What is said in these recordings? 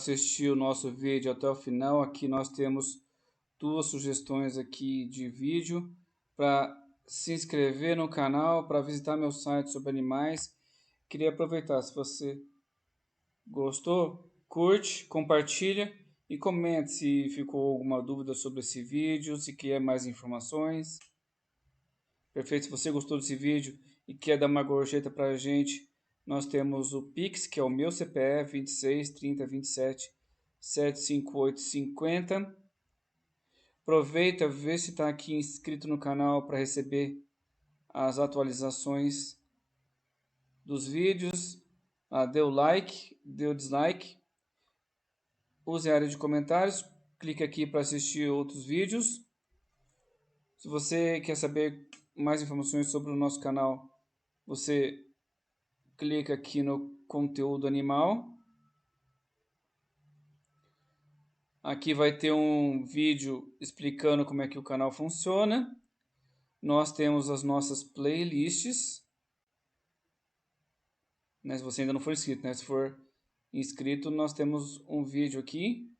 assistir o nosso vídeo até o final. Aqui nós temos duas sugestões aqui de vídeo para se inscrever no canal, para visitar meu site sobre animais. Queria aproveitar, se você gostou, curte, compartilha e comente se ficou alguma dúvida sobre esse vídeo, se quer mais informações. Perfeito, se você gostou desse vídeo e quer dar uma gorjeta para a gente, nós temos o Pix, que é o meu CPF, 26 30 27 758 50. Aproveita, vê se está aqui inscrito no canal para receber as atualizações dos vídeos. Dê o like, dê o dislike. Use a área de comentários. Clique aqui para assistir outros vídeos. Se você quer saber mais informações sobre o nosso canal, você clica aqui no conteúdo animal. Aqui vai ter um vídeo explicando como é que o canal funciona. Nós temos as nossas playlists. Se você ainda não for inscrito, Se for inscrito, nós temos um vídeo aqui.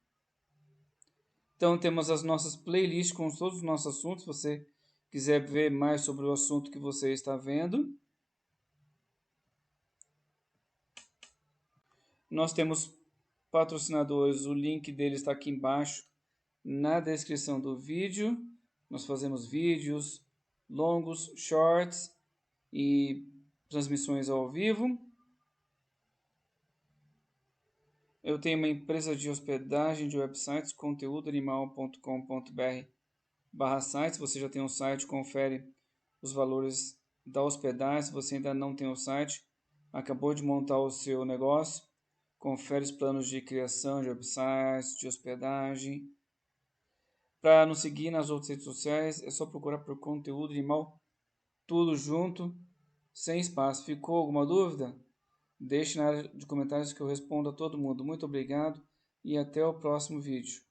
Então temos as nossas playlists com todos os nossos assuntos. Se você quiser ver mais sobre o assunto que você está vendo. Nós temos patrocinadores, o link deles está aqui embaixo na descrição do vídeo. Nós fazemos vídeos longos, shorts e transmissões ao vivo. Eu tenho uma empresa de hospedagem de websites, conteúdoanimal.com.br/site. Se você já tem um site, confere os valores da hospedagem. Se você ainda não tem o site, acabou de montar o seu negócio, confere os planos de criação de websites, de hospedagem. Para nos seguir nas outras redes sociais, é só procurar por Conteúdo Animal, tudo junto, sem espaço. Ficou alguma dúvida? Deixe na área de comentários que eu respondo a todo mundo. Muito obrigado e até o próximo vídeo.